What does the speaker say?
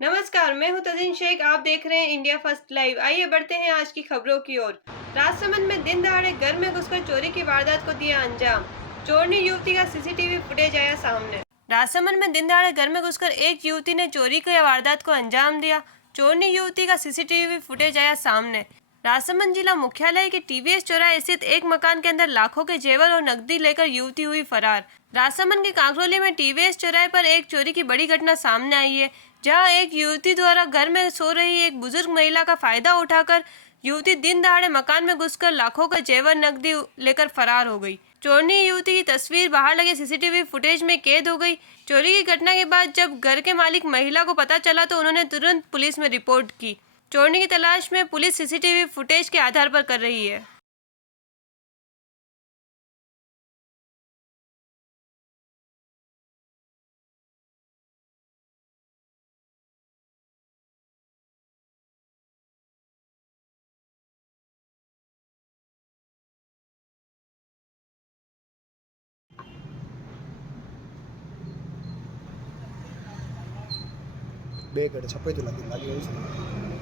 नमस्कार, मैं हूं तजिन शेख। आप देख रहे हैं इंडिया फर्स्ट लाइव। आइए बढ़ते हैं आज की खबरों की ओर। राजसमंद में दिन दहाड़े घर में घुसकर चोरी की वारदात को दिया अंजाम। चोरनी युवती का सीसीटीवी फुटेज आया सामने। राजसमंद में दिन दहाड़े घर में घुसकर एक युवती ने चोरी की वारदात को अंजाम दिया। चोरनी युवती का सीसीटीवी फुटेज आया सामने। राजसमंद जिला मुख्यालय के टीवीएस चौराहे स्थित एक मकान के अंदर लाखों के जेवर और नकदी लेकर युवती हुई फरार। राजसमंद के कांकरोली में टीवीएस चौराहे पर एक चोरी की बड़ी घटना सामने आई है, जहां एक युवती द्वारा घर में सो रही एक बुजुर्ग महिला का फायदा उठाकर युवती दिन दहाड़े मकान में घुसकर लाखों का जेवर नकदी लेकर फरार हो गई। चोरनी युवती की तस्वीर बाहर लगे सीसीटीवी फुटेज में कैद हो गई। चोरी की घटना के बाद जब घर के मालिक महिला को पता चला तो उन्होंने तुरंत पुलिस में रिपोर्ट की। चोरनी की तलाश में पुलिस सीसीटीवी फुटेज के आधार पर कर रही है। બે કડે છપાઈ તો લાગી લાગી રહી છે.